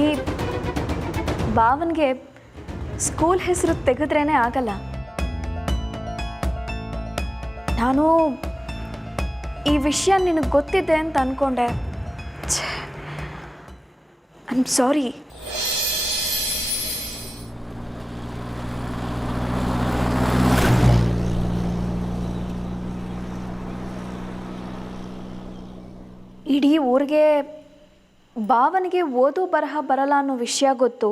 ಹುಡುಗಿ ಭಾವನ್ಗೆ ಸ್ಕೂಲ್ ಹೆಸರು ತೆಗೆದ್ರೇ ಆಗಲ್ಲ. ನಾನು ಈ ವಿಷಯ ನಿನಗೆ ಗೊತ್ತಿದೆ ಅಂತ ಅಂದ್ಕೊಂಡೆ. I am sorry. ಇಡೀ ಊರಿಗೆ ಭಾವನಿಗೆ ಓದು ಬರಹ ಬರಲ್ಲ ಅನ್ನೋ ವಿಷಯ ಗೊತ್ತು.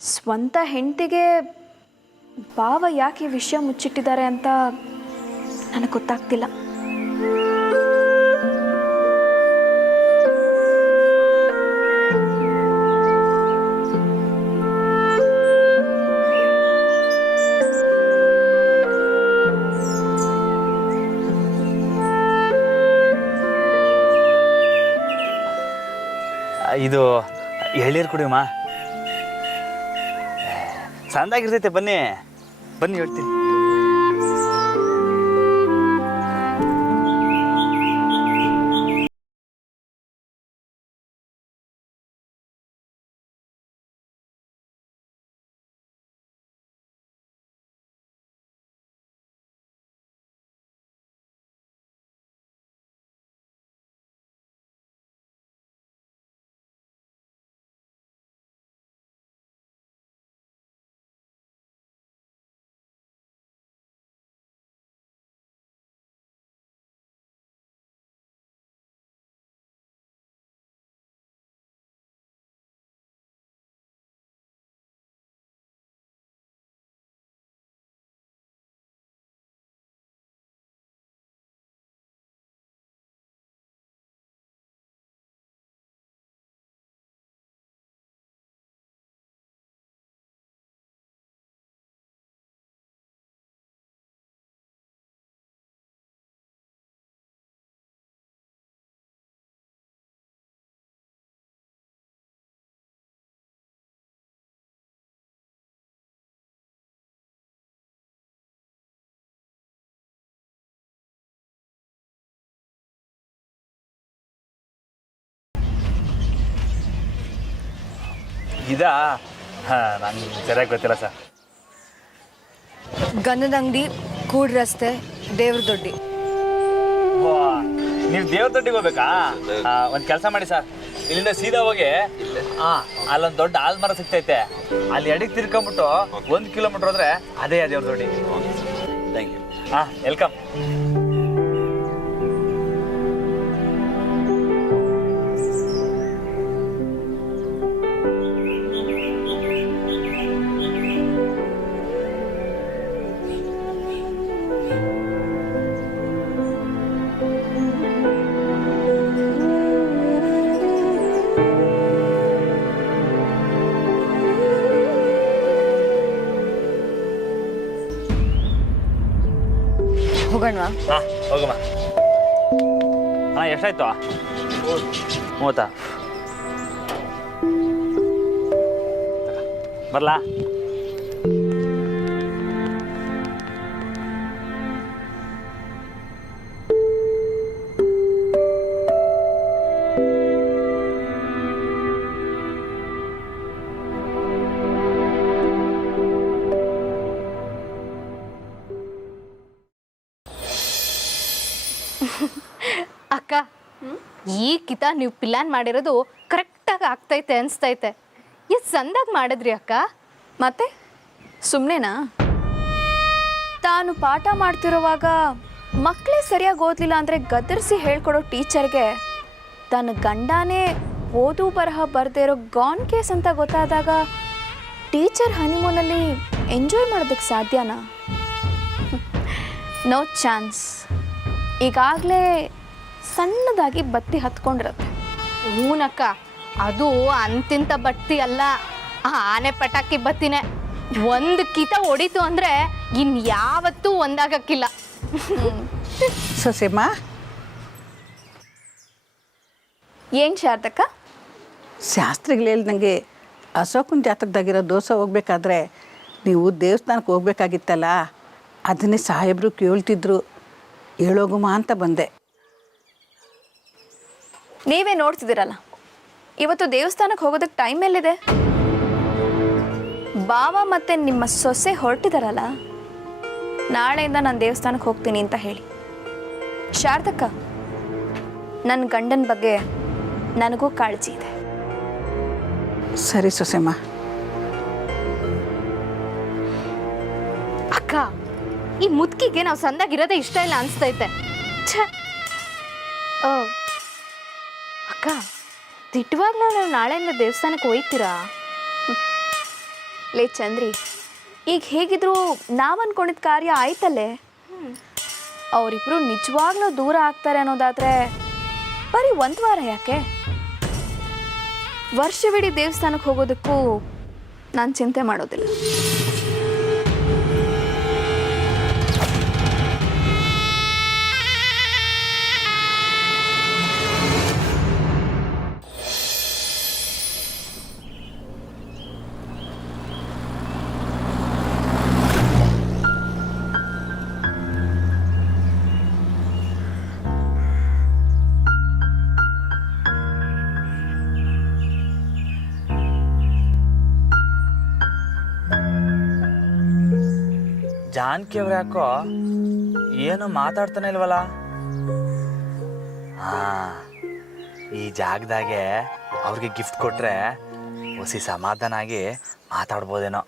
ಸ್ವಂತ ಹೆಂಡತಿಗೆ ಭಾವ ಯಾಕೆ ಈ ವಿಷಯ ಮುಚ್ಚಿಟ್ಟಿದ್ದಾರೆ ಅಂತ ನನಗೆ ಗೊತ್ತಾಗ್ತಿಲ್ಲ. ಇದು ಎಳೀರು ಕುಡಿಯಮ್ಮ, ಸಂದಾಗಿರ್ತೈತೆ. ಬನ್ನಿ ಬನ್ನಿ ಹೇಳ್ತೀನಿ. ಇದಾ? ಹಾಂ, ನಂಗೆ ಸರಿಯಾಗಿ ಗೊತ್ತಿಲ್ಲ ಸರ್. ಗಂಧದ ಅಂಗಡಿ, ಕೂಡ್ ರಸ್ತೆ, ದೇವ್ರ ದೊಡ್ಡಿ. ನೀವು ದೇವ್ರ ದೊಡ್ಡಿಗೆ ಹೋಗ್ಬೇಕಾ? ಒಂದು ಕೆಲಸ ಮಾಡಿ ಸರ್, ಇಲ್ಲಿಂದ ಸೀದಾ ಹೋಗಿ ಅಲ್ಲೊಂದು ದೊಡ್ಡ ಆಲ್ಮರ ಸಿಗ್ತೈತೆ, ಅಲ್ಲಿ ಎಡಿಗೆ ತಿರ್ಕೊಂಬಿಟ್ಟು 1 ಕಿಲೋಮೀಟರ್ ಹೋದ್ರೆ ಅದೇ Devra Doddi. Thank you. Welcome. ಹೋಗೋಣವಾ? ಹೋಗಮ್ಮ. ಎಷ್ಟಾಯ್ತು? 30. ಬರ್ಲಾ? ಅಕ್ಕ, ಈ ಕಿತ ನೀವು ಪ್ಲಾನ್ ಮಾಡಿರೋದು ಕರೆಕ್ಟಾಗಿ ಆಗ್ತೈತೆ ಅನಿಸ್ತೈತೆ. ಎಷ್ಟು ಸಂದಾಗ ಮಾಡಿದ್ರಿ ಅಕ್ಕ? ಮತ್ತೆ ಸುಮ್ಮನೆನಾ? ತಾನು ಪಾಠ ಮಾಡ್ತಿರುವಾಗ ಮಕ್ಕಳೇ ಸರಿಯಾಗಿ ಓದಲಿಲ್ಲ ಅಂದರೆ ಗದರಿಸಿ ಹೇಳ್ಕೊಡೋ ಟೀಚರ್ಗೆ ತನ್ನ ಗಂಡನೇ ಓದು ಬರಹ ಬರದೇ ಇರೋ ಗಾನ್ ಕೇಸ್ ಅಂತ ಗೊತ್ತಾದಾಗ ಟೀಚರ್ ಹನಿಮೂನಲ್ಲಿ ಎಂಜಾಯ್ ಮಾಡೋದಕ್ಕೆ ಸಾಧ್ಯನಾ? No chance. ಈಗಾಗಲೇ ಸಣ್ಣದಾಗಿ ಬತ್ತಿ ಹತ್ಕೊಂಡಿರತ್ತೆ. ಹೂನಕ್ಕ, ಅದು ಅಂತಿಂತ ಬತ್ತಿ ಅಲ್ಲ, ಆನೆ ಪಟಾಕಿ ಬತ್ತಿನೇ. ಒಂದು ಕಿತ ಹೊಡಿತು ಅಂದರೆ ಇನ್ಯಾವತ್ತೂ ಒಂದಾಗಕ್ಕಿಲ್ಲ. ಸೊಸೆಮ್ಮ, ಏನು ಶಾರದಕ್ಕ? ಶಾಸ್ತ್ರಿಗಳು ಹೇಳ್ದಂಗೆ ಅಶೋಕನ ಜಾತಕದಾಗಿರೋ ದೋಷ ಹೋಗ್ಬೇಕಾದ್ರೆ ನೀವು ದೇವಸ್ಥಾನಕ್ಕೆ ಹೋಗ್ಬೇಕಾಗಿತ್ತಲ್ಲ, ಅದನ್ನೇ ಸಾಹೇಬರು ಕೇಳ್ತಿದ್ರು. ಹೇಳೋಗುಮ ಅಂತ ಬಂದೆ. ನೀವೇ ನೋಡ್ತಿದ್ದೀರಲ್ಲ, ಇವತ್ತು ದೇವಸ್ಥಾನಕ್ಕೆ ಹೋಗೋದಕ್ಕೆ ಟೈಮ್ ಎಲ್ಲಿದೆ? ಬಾವ ಮತ್ತೆ ನಿಮ್ಮ ಸೊಸೆ ಹೊರಟಿದಾರಲ್ಲ, ನಾಳೆಯಿಂದ ನಾನು ದೇವಸ್ಥಾನಕ್ಕೆ ಹೋಗ್ತೀನಿ ಅಂತ ಹೇಳಿ. ಶಾರದಕ್ಕ, ನನ್ನ ಗಂಡನ ಬಗ್ಗೆ ನನಗೂ ಕಾಳಜಿ ಇದೆ. ಸರಿ ಸೊಸೆಮ್ಮ. ಅಕ್ಕ, ಈ ಮುದ್ಕಿಗೆ ನಾವು ಸಂದಾಗಿರೋದೇ ಇಷ್ಟ ಇಲ್ಲ ಅನಿಸ್ತೈತೆ. ಅಕ್ಕ, ದಿಟ್ಟವಾಗ್ಲೂ ನಾವು ನಾಳೆಯಿಂದ ದೇವಸ್ಥಾನಕ್ಕೆ ಹೋಯ್ತೀರಾ? ಲೇ ಚಂದ್ರಿ, ಈಗ ಹೇಗಿದ್ರು ನಾವು ಅನ್ಕೊಂಡಿದ್ದ ಕಾರ್ಯ ಆಯ್ತಲ್ಲೇ. ಅವರಿಬ್ರು ನಿಜವಾಗ್ಲೂ ದೂರ ಆಗ್ತಾರೆ ಅನ್ನೋದಾದ್ರೆ ಬರೀ ಒಂದು ವಾರ ಯಾಕೆ? ವರ್ಷವಿಡೀ ದೇವಸ್ಥಾನಕ್ಕೆ ಹೋಗೋದಕ್ಕೂ ನಾನು ಚಿಂತೆ ಮಾಡೋದಿಲ್ಲ. ಜಾನಕಿ ಅವ್ರು ಯಾಕೋ ಏನು ಮಾತಾಡ್ತಾನೆ ಇಲ್ವಲ್ಲ? ಹಾ, ಈ ಜಾಗದಾಗೆ ಅವ್ರಿಗೆ ಗಿಫ್ಟ್ ಕೊಟ್ರೆ ಹೊಸಿ ಸಮಾಧಾನ ಆಗಿ ಮಾತಾಡ್ಬೋದೇನೋ.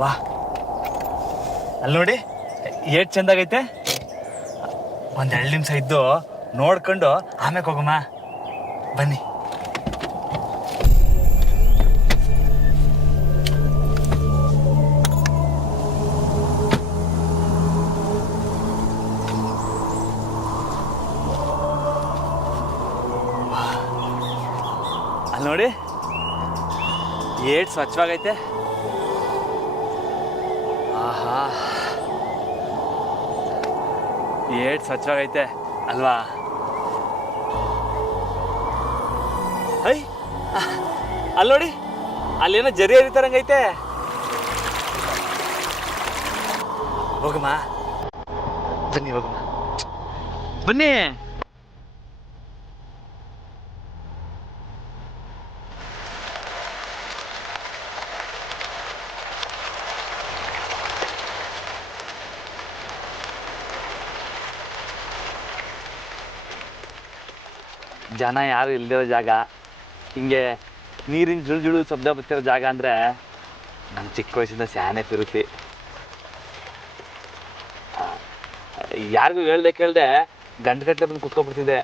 ವಾ, ಅಲ್ಲಿ ನೋಡಿ ಏಟ್ ಚಂದಾಗೈತೆ. ಒಂದು 2 ನಿಮಿಷ ಇದ್ದು ನೋಡ್ಕೊಂಡು ಆಮೇಲೆ ಹೋಗಮ್ಮ, ಬನ್ನಿ. ಅಲ್ಲಿ ನೋಡಿ ಏಟ್ ಸ್ವಚ್ಛವಾಗೈತೆ. ಆಹಾ, ಏಟ್ ಸ್ವಚ್ಛವಾಗೈತೆ ಅಲ್ವಾ? ಐ, ಅಲ್ಲಿ ನೋಡಿ, ಅಲ್ಲೇನೋ ಜರಿ ಹರಿತಾರಂಗೈತೆ. ಹೋಗಮ್ಮ, ಬನ್ನಿ ಹೋಗಮ್ಮ, ಬನ್ನಿ. ಜನ ಯಾರು ಇಲ್ದಿರೋ ಜಾಗ, ಹಿಂಗೆ ನೀರಿನ ಜುಳು ಶಬ್ದ ಬರ್ತಿರೋ ಜಾಗ ಅಂದರೆ ನನ್ನ ಚಿಕ್ಕ ವಯಸ್ಸಿಂದ ಸ್ಯಾನೆ ತಿರುತಿ. ಯಾರಿಗೂ ಹೇಳ್ದೆ ಗಂಟೆ ಬಂದು ಕುತ್ಕೊಬಿಡ್ತಿದ್ದೆ.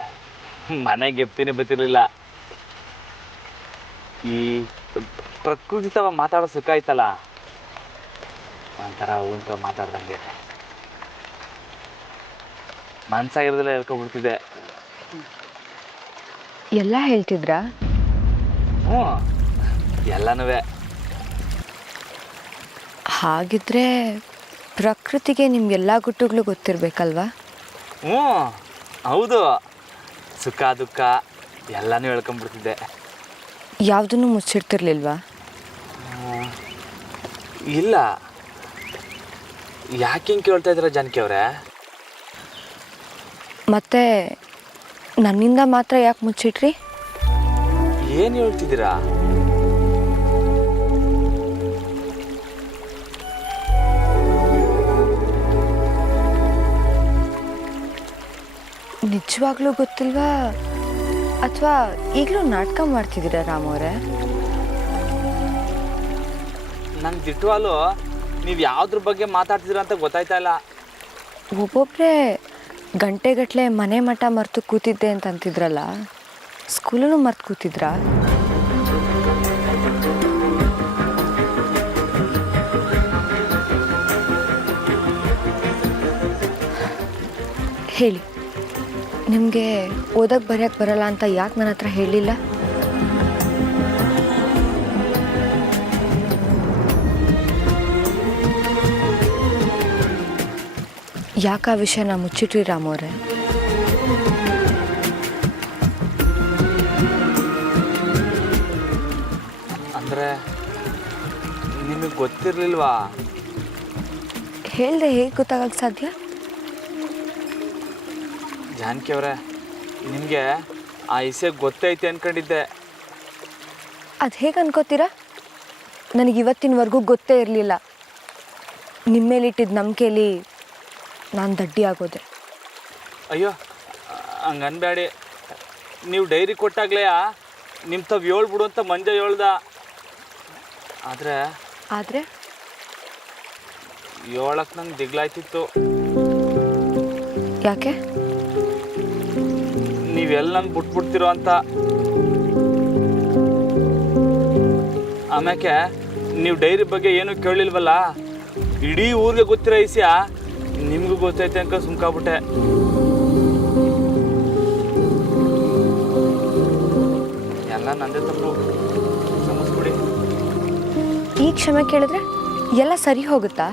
ಮನೆಗೆ ಎಪ್ತಿನೇ ಬರ್ತಿರ್ಲಿಲ್ಲ. ಈ ಪ್ರಕೃತಿ ತವ ಮಾತಾಡೋ ಸುಖ ಐತಲ್ಲ, ಒಂಥರ ಉಂಟು ಮಾತಾಡ್ದಂಗೆ ಮನ್ಸಾಗಿರೋದೆಲ್ಲ ಹೇಳ್ಕೊಬಿಡ್ತಿದ್ದೆ. ಎಲ್ಲ ಹೇಳ್ತಿದ್ರಾ? ಹ್ಞೂ, ಎಲ್ಲನೂ. ಹಾಗಿದ್ರೆ ಪ್ರಕೃತಿಗೆ ನಿಮ್ಗೆಲ್ಲ ಗುಟ್ಟುಗಳು ಗೊತ್ತಿರಬೇಕಲ್ವಾ? ಹ್ಞೂ ಹೌದು, ಸುಖ ದುಃಖ ಎಲ್ಲನೂ ಹೇಳ್ಕೊಂಬಿಡ್ತಿದ್ದೆ. ಯಾವುದನ್ನು ಮುಚ್ಚಿಡ್ತಿರ್ಲಿಲ್ವಾ? ಇಲ್ಲ. ಯಾಕೆ ಹಿಂಗೆ ಕೇಳ್ತಾ ಇದ್ದೀರಾ ಜಾನಕಿ ಅವರೇ? ಮತ್ತೆ ನನ್ನಿಂದ ಮಾತ್ರ ಯಾಕೆ ಮುಚ್ಚಿಟ್ರಿ? ಏನು ಹೇಳ್ತಿದ್ದೀರಾ? ನಿಜವಾಗ್ಲೂ ಗೊತ್ತಿಲ್ವಾ ಅಥವಾ ಈಗಲೂ ನಾಟಕ ಮಾಡ್ತಿದ್ದೀರಾ ರಾಮವ್ರೆ? ನಂಗೆ ದಿಟ್ಟವಾಲು ನೀವು ಯಾವುದ್ರ ಬಗ್ಗೆ ಮಾತಾಡ್ತಿದ್ದೀರಾ ಅಂತ ಗೊತ್ತಾಯ್ತಾ ಇಲ್ಲ. ಒಬ್ಬೊಬ್ಬರೇ ಗಂಟೆಗಟ್ಟಲೆ ಮನೆ ಮಠ ಮರೆತು ಕೂತಿದ್ದೆ ಅಂತ ಅಂತಿದ್ರಲ್ಲ, ಸ್ಕೂಲನ್ನು ಮರ್ತು ಕೂತಿದ್ರಾ? ಹೇಳಿ, ನಿಮಗೆ ಓದಕ್ಕೆ ಬರೆಯೋಕ್ಕೆ ಬರಲ್ಲ ಅಂತ ಯಾಕೆ ನನ್ನ ಹತ್ರ ಹೇಳಿಲ್ಲ? ಯಾಕೆ ಆ ವಿಷಯನ ಮುಚ್ಚಿಟ್ರಿ ರಾಮು ಅವರೇ? ಅಂದರೆ ನಿಮಗೆ ಗೊತ್ತಿರಲಿಲ್ವಾ? ಹೇಳ್ದೆ ಹೇಗೆ ಗೊತ್ತಾಗಕ್ಕೆ ಸಾಧ್ಯ? ಜಾನಕಿ ಅವರೇ, ನಿಮಗೆ ಆ ವಿಷಯ ಗೊತ್ತೈತೆ ಅಂದ್ಕೊಂಡಿದ್ದೆ. ಅದು ಹೇಗೆ ಅನ್ಕೋತೀರಾ? ನನಗೆ ಇವತ್ತಿನವರೆಗೂ ಗೊತ್ತೇ ಇರಲಿಲ್ಲ. ನಿಮ್ಮ ಮೇಲಿಟ್ಟಿದ್ದ ನಂಬಿಕೆಯಲ್ಲಿ ನಾನು ದಡ್ಡಿ ಆಗೋದೆ. ಅಯ್ಯೋ ಹಂಗೆ ಅನ್ಬೇಡಿ. ನೀವು ಡೈರಿ ಕೊಟ್ಟಾಗ್ಲೇ ನಿಮ್ಮ ತಾವು ಹೇಳ್ಬಿಡು ಅಂತ ಮಂಜ ಹೇಳ್ದ. ಆದರೆ ಹೇಳಕ್ಕೆ ನಂಗೆ ದಿಗ್ಲಾಯ್ತಿತ್ತು. ಯಾಕೆ? ನೀವೆಲ್ಲ ನಂಗೆ ಬಿಟ್ಬಿಡ್ತಿರೋ ಅಂತ. ಆಮ್ಯಾಕೆ ನೀವು ಡೈರಿ ಬಗ್ಗೆ ಏನೂ ಕೇಳಿಲ್ವಲ್ಲ, ಇಡೀ ಊರಿಗೆ ಗೊತ್ತಿರೋ ವಿಷಯ ನಿಮಗೂ ಗೊತ್ತೈತೆ ಅಂತ ಸುಮ್ಕಾಗ್ಬಿಟ್ಟೆ. ಎಲ್ಲ ನಂದೇ ತಪ್ಪು, ಕ್ಷಮಿಸ್ಬಿಡಿ. ಈ ಕ್ಷಮೆ ಕೇಳಿದ್ರೆ ಎಲ್ಲ ಸರಿ ಹೋಗುತ್ತಾ?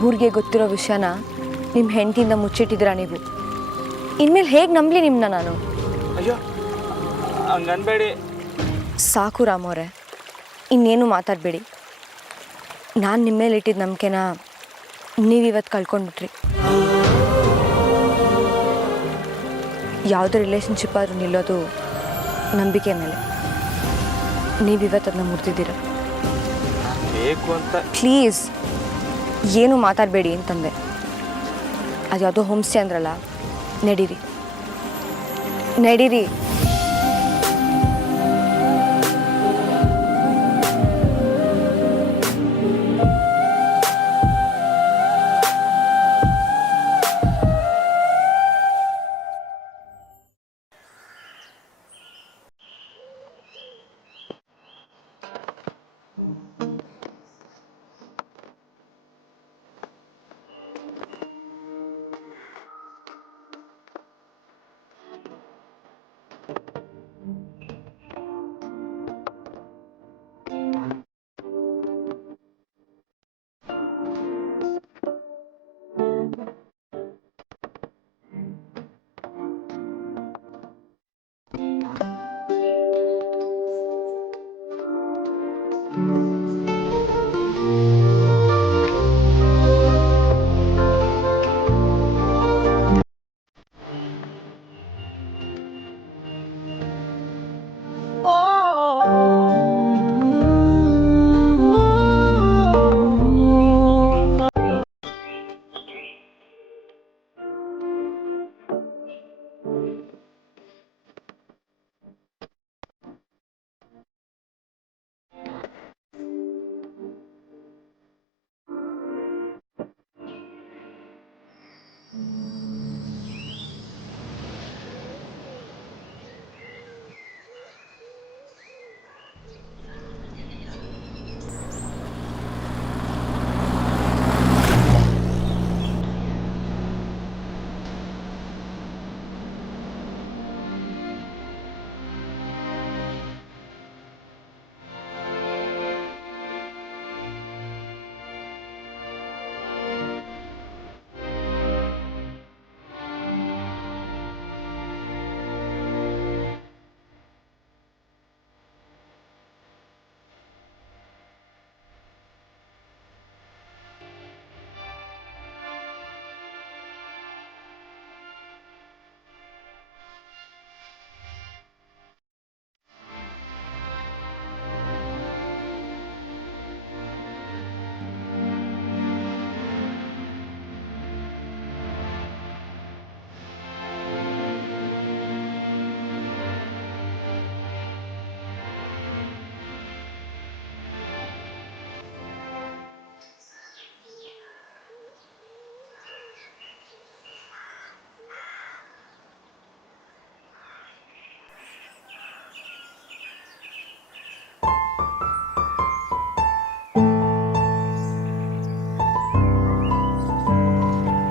ಊರಿಗೆ ಗೊತ್ತಿರೋ ವಿಷಯನ ನಿಮ್ಮ ಹೆಂಡತಿಯಿಂದ ಮುಚ್ಚಿಟ್ಟಿದ್ದೀರಾ ನೀವು. ಇನ್ಮೇಲೆ ಹೇಗೆ ನಂಬಲಿ ನಿಮ್ಮನ್ನ ನಾನು? ಅಯ್ಯೋ ಹಂಗನ್ಬೇಡಿ. ಸಾಕು ರಾಮವ್ರೆ, ಇನ್ನೇನು ಮಾತಾಡಬೇಡಿ. ನಾನು ನಿಮ್ಮ ಮೇಲೆ ಇಟ್ಟಿದ್ದ ನಂಬಿಕೆನ ನೀವಿವತ್ತು ಕಳ್ಕೊಂಡ್ಬಿಟ್ರಿ. ಯಾವುದೇ ರಿಲೇಷನ್ಶಿಪ್ ಆದರೂ ನಿಲ್ಲೋದು ನಂಬಿಕೆ ಮೇಲೆ. ನೀವಿವತ್ತು ಅದನ್ನ ಮುರಿದಿದ್ದೀರ. ಬೇಕು ಅಂತ ಪ್ಲೀಸ್ ಏನು ಮಾತಾಡಬೇಡಿ ಅಂತಂದೆ. ಅದು ಯಾವುದೋ ಹೋಮ್ ಸ್ಟೇ ಅಂದ್ರಲ್ಲ, ನಡೀರಿ.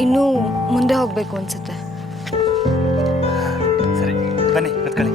ಇನ್ನೂ ಮುಂದೆ ಹೋಗಬೇಕು ಅನ್ಸುತ್ತೆ. ಸರಿ ಬನ್ನಿ ಕೂತ್ಕೊಳ್ಳಿ.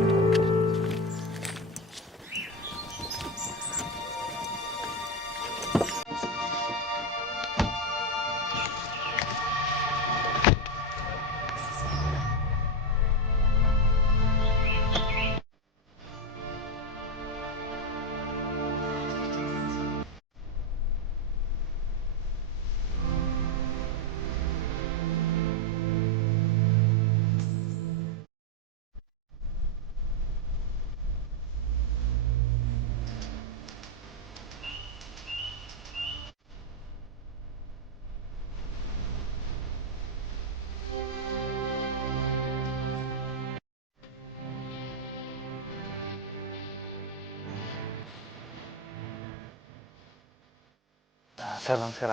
ಸರ್ ನಮಸ್ಕಾರ.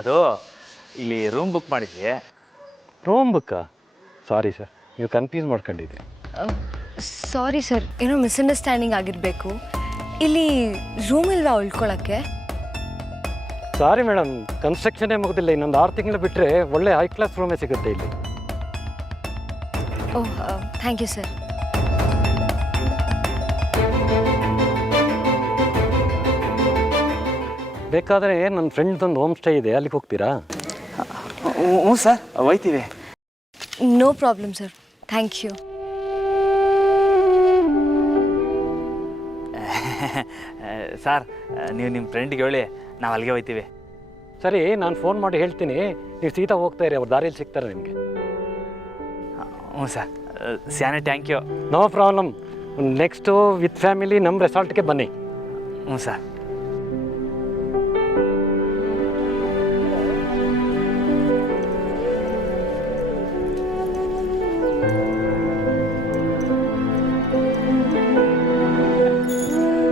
ಅದು ಇಲ್ಲಿ ರೂಮ್ ಬುಕ್ ಮಾಡಿದ್ವಿ. Room book? ಸಾರಿ ಸರ್, ನೀವು ಕನ್ಫ್ಯೂಸ್ ಮಾಡ್ಕೊಂಡಿದ್ದೆ. ಸಾರಿ ಸರ್, ಏನೋ ಮಿಸ್ಅಂಡರ್ಸ್ಟ್ಯಾಂಡಿಂಗ್ ಆಗಿರಬೇಕು. ಇಲ್ಲಿ ರೂಮ್ ಇಲ್ವಾ ಉಳ್ಕೊಳ್ಳೋಕ್ಕೆ? Sorry madam, ಕನ್ಸ್ಟ್ರಕ್ಷನ್ನೇ ಮುಗಿದಿಲ್ಲ. ಇನ್ನೊಂದು 6 ತಿಂಗಳು ಬಿಟ್ಟರೆ ಒಳ್ಳೆ ಹೈ ಕ್ಲಾಸ್ ರೂಮೇ ಸಿಗುತ್ತೆ ಇಲ್ಲಿ. Oh, thank you sir. ಬೇಕಾದರೆ ನನ್ನ ಫ್ರೆಂಡ್ದೊಂದು ಹೋಮ್ ಸ್ಟೇ ಇದೆ, ಅಲ್ಲಿಗೆ ಹೋಗ್ತೀರಾ? ಹ್ಞೂ ಸರ್, ಹೋಯ್ತೀವಿ. No problem sir, thank you. Sir, ನೀವು ನಿಮ್ಮ ಫ್ರೆಂಡ್ಗೆ ಹೇಳಿ, ನಾವು ಅಲ್ಲಿಗೆ ಹೋಯ್ತೀವಿ. ಸರಿ, ನಾನು ಫೋನ್ ಮಾಡಿ ಹೇಳ್ತೀನಿ, ನೀವು ಸೀದಾ ಹೋಗ್ತಾ ಇರಿ, ಅವ್ರು ದಾರಿಯಲ್ಲಿ ಸಿಗ್ತಾರೆ ನಿಮಗೆ. ಹ್ಞೂ ಸರ್, ಸ್ಯಾನೆ thank you. No problem. Next with family ನಮ್ಮ ರೆಸಾರ್ಟ್ಗೆ ಬನ್ನಿ. ಹ್ಞೂ ಸರ್.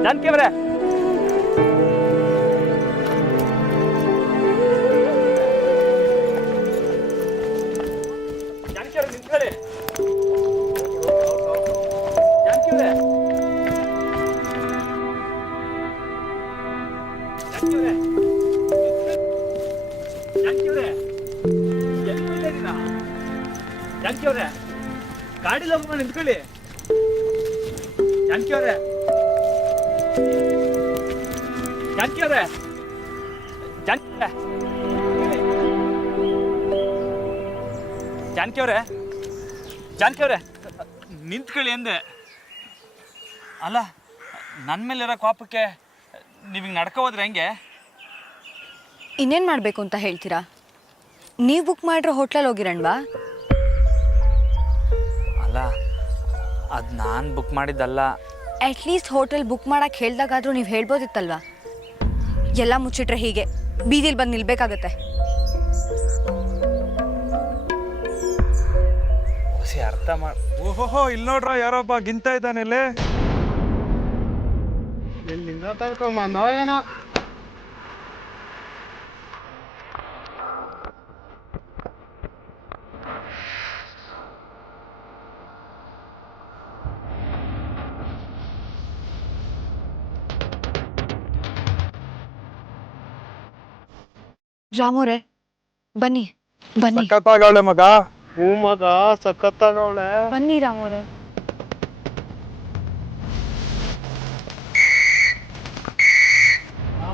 ಜಾನಕಿ ಅವರೇ, ಜಾನಕಿ ಅವರೇ ನಿಂತ್ಕೊಳ್ಳಿ. ಜಾನಕಿ ಅವರೇ, ಜಾನಕಿ ಅವರೇ, ಜಾನಕಿ ಅವರೇ, ಎಲ್ಲಿ ಹೋಗಿದ್ದೀರಾ? ಜಾನಕಿ ಅವರೇ, ಗಾಡಿಲಿ ಹೋಗ್ಕೊಂಡು ನಿಂತ್ಕೊಳ್ಳಿ. ಜಾನಕಿ ಅವರೇ, ಜಾನಕಿ ಅವರೇ, ಜಾನಕಿ ಅವರೇ, ಜಾನಕಿ ಅವರೇ, ಜಾನಕಿ ಅವರೇ, ನಿಂತ್ಕೊಳ್ಳಿ ಎಂದೆ. ಅಲ್ಲ, ನನ್ನ ಮೇಲಿರೋ ಕೋಪಕ್ಕೆ ನೀವಿಂಗೆ ನಡ್ಕೊ ಹೋದ್ರೆ ಹೆಂಗೆ? ಇನ್ನೇನು ಮಾಡಬೇಕು ಅಂತ ಹೇಳ್ತೀರಾ? ನೀವು ಬುಕ್ ಮಾಡಿರೋ ಹೋಟ್ಲಲ್ಲಿ ಹೋಗಿರಣ್ವಾ? ಅಲ್ಲ, ಅದು ನಾನು ಬುಕ್ ಮಾಡಿದ್ದಲ್ಲ. ಅಟ್ಲೀಸ್ಟ್ ಹೋಟೆಲ್ ಬುಕ್ ಮಾಡಕ್ಕೆ ಹೇಳ್ದಾಗಾದರೂ ನೀವು ಹೇಳ್ಬೋದಿತ್ತಲ್ವಾ? ಎಲ್ಲ ಮುಚ್ಚಿಟ್ರೆ ಹೀಗೆ ಬೀದಿಲಿ ಬಂದು ನಿಲ್ಬೇಕಾಗತ್ತೆ. ಹೊಸಿ ಅರ್ಥ ಮಾಡಿ. ಓಹೋಹೋ, ಇಲ್ಲಿ ನೋಡ್ರ ಯಾರೊಬ್ಬ ಗಿಂತ ಇದ್ದಾನೆ ಇಲ್ಲಿ. ಎಲ್ಲಿಂದ ತರ್ಕೊಂಬಂದೋ ಏನೋ. ರಾಮೋರೆ, ಬನ್ನಿ ಬನ್ನಿ ಸಖತ್ತಾಗವಳೆ ಮಗ. ಹ್ಞೂ ಮಗ, ಸಖತ್ತಾಗವಳೆ. ಬನ್ನಿ ರಾಮೋರೆ.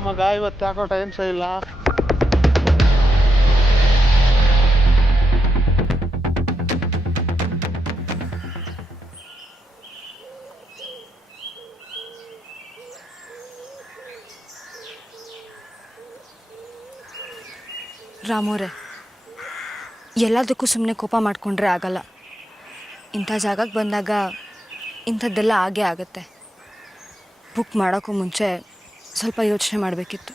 ಮಗ, ಇವತ್ತು ಯಾಕೋ ಟೈಮ್ ಸಹ ಇಲ್ಲ. ರಾಮೋರೆ, ಎಲ್ಲದಕ್ಕೂ ಸುಮ್ಮನೆ ಕೋಪ ಮಾಡಿಕೊಂಡ್ರೆ ಆಗಲ್ಲ. ಇಂಥ ಜಾಗಕ್ಕೆ ಬಂದಾಗ ಇಂಥದ್ದೆಲ್ಲ ಆಗೇ ಆಗುತ್ತೆ. ಬುಕ್ ಮಾಡೋಕ್ಕೂ ಮುಂಚೆ ಸ್ವಲ್ಪ ಯೋಚನೆ ಮಾಡಬೇಕಿತ್ತು.